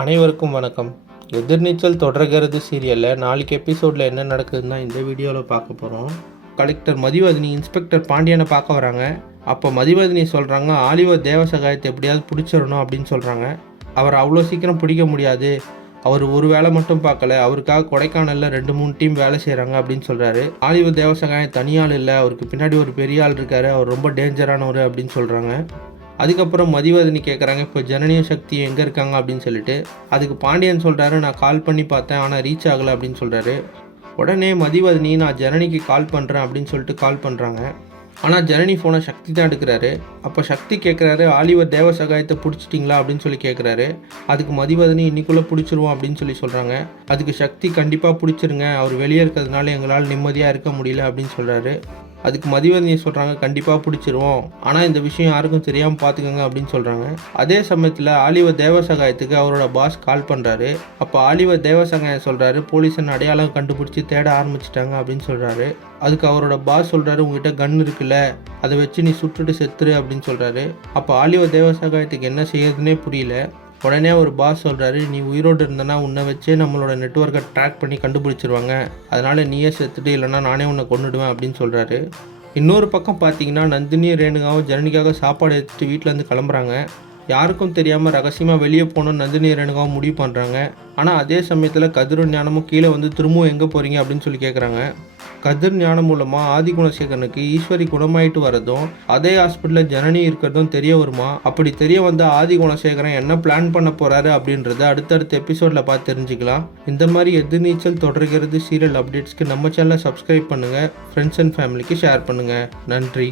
அனைவருக்கும் வணக்கம். எதிர்நீச்சல் தொடர்கிறது சீரியலில் நாளைக்கு எபிசோடில் என்ன நடக்குதுன்னா இந்த வீடியோவில் பார்க்க போகிறோம். கலெக்டர் மதிவதனி இன்ஸ்பெக்டர் பாண்டியனை பார்க்க வராங்க. அப்போ மதிவதனி சொல்கிறாங்க, ஆலிவர் தேவசகாயத்தை எப்படியாவது பிடிச்சிடணும் அப்படின்னு சொல்கிறாங்க. அவர் அவ்வளோ சீக்கிரம் பிடிக்க முடியாது, அவர் ஒரு வேலை மட்டும் பார்க்கல, அவருக்காக கொடைக்கானலில் 2-3 டீம் வேலை செய்கிறாங்க அப்படின்னு சொல்கிறாரு. ஆலிவர் தேவசகாயம் தனியாள் இல்லை, அவருக்கு பின்னாடி ஒரு பெரிய ஆள் இருக்கார், அவர் ரொம்ப டேஞ்சரானவர் அப்படின்னு சொல்கிறாங்க. அதுக்கப்புறம் மதிவதனி கேட்குறாங்க, இப்போ ஜனனியும் சக்தியும் எங்கே இருக்காங்க அப்படின்னு சொல்லிட்டு. அதுக்கு பாண்டியன் சொல்கிறாரு, நான் கால் பண்ணி பார்த்தேன், ஆனால் ரீச் ஆகலை அப்படின்னு சொல்கிறாரு. உடனே மதிவதனி, நான் ஜனனிக்கு கால் பண்ணுறேன் அப்படின்னு சொல்லிட்டு கால் பண்ணுறாங்க. ஆனால் ஜனனி ஃபோனை சக்தி தான் எடுக்கிறாரு. அப்போ சக்தி கேட்குறாரு, ஆலிவர் தேவசகாயத்தை பிடிச்சிட்டிங்களா அப்படின்னு சொல்லி கேட்குறாரு. அதுக்கு மதிவதனி, இன்னைக்குள்ளே பிடிச்சிருவோம் அப்படின்னு சொல்லி சொல்கிறாங்க. அதுக்கு சக்தி, கண்டிப்பாக பிடிச்சிருங்க, அவர் வெளியே இருக்கிறதுனால எங்களால் நிம்மதியாக இருக்க முடியல அப்படின்னு சொல்கிறாரு. அதுக்கு மதிவதனி சொல்கிறாங்க, கண்டிப்பாக பிடிச்சிருவோம், ஆனால் இந்த விஷயம் யாருக்கும் தெரியாமல் பார்த்துக்கோங்க அப்படின்னு சொல்கிறாங்க. அதே சமயத்தில் ஆலிவர் தேவசகாயத்துக்கு அவரோட பாஸ் கால் பண்ணுறாரு. அப்போ ஆலிவர் தேவசகாயம் சொல்கிறாரு, போலீஸன் அடையாளம் கண்டுபிடிச்சி தேட ஆரம்பிச்சிட்டாங்க அப்படின்னு சொல்கிறாரு. அதுக்கு அவரோட பாஸ் சொல்கிறாரு, உங்ககிட்ட கன் இருக்குல்ல, அதை வச்சு நீ சுட்டுட்டு செத்துரு அப்படின்னு சொல்கிறாரு. அப்போ ஆலிவர் தேவசகாயத்துக்கு என்ன செய்யறதுனே புரியல. உடனே ஒரு பாஸ் சொல்கிறாரு, நீ உயிரோடு இருந்தனா உன்னை வச்சே நம்மளோட நெட்வொர்க்கை ட்ராக் பண்ணி கண்டுபிடிச்சிருவாங்க, அதனால் நீயே செத்துட்டு, இல்லைனா நானே உன்னை கொண்டுடுவேன் அப்படின்னு சொல்கிறாரு. இன்னொரு பக்கம் பார்த்தீங்கன்னா நந்தினியும் ரேணுகாவும் ஜனனிக்காக சாப்பாடு எடுத்துகிட்டு வீட்டிலேருந்து கிளம்புறாங்க. யாருக்கும் தெரியாமல் ரகசியமாக வெளியே போகணும்னு நந்தினி ரேணுகாவும் முடிவு பண்ணுறாங்க. ஆனால் அதே சமயத்தில் கதிரும் ஞானமும் கீழே வந்து திரும்பவும் எங்கே போகிறீங்க அப்படின்னு சொல்லி கேட்குறாங்க. கதிர் ஞானம் மூலமாக ஆதிகுணசேகரனுக்கு ஈஸ்வரி குணமாயிட்டு வரதும் அதே ஹாஸ்பிட்டலில் ஜனனி இருக்கிறதும் தெரிய வருமா. அப்படி தெரிய வந்த ஆதிகுணசேகரன் என்ன பிளான் பண்ண போகிறாரு அப்படின்றத அடுத்தடுத்த எபிசோடில் பார்த்து தெரிஞ்சுக்கலாம். இந்த மாதிரி எதிர்நீச்சல் தொடர்கிறது சீரியல் அப்டேட்ஸ்க்கு நம்ம சேனலை சப்ஸ்கிரைப் பண்ணுங்கள், ஃப்ரெண்ட்ஸ் அண்ட் ஃபேமிலிக்கு ஷேர் பண்ணுங்கள். நன்றி.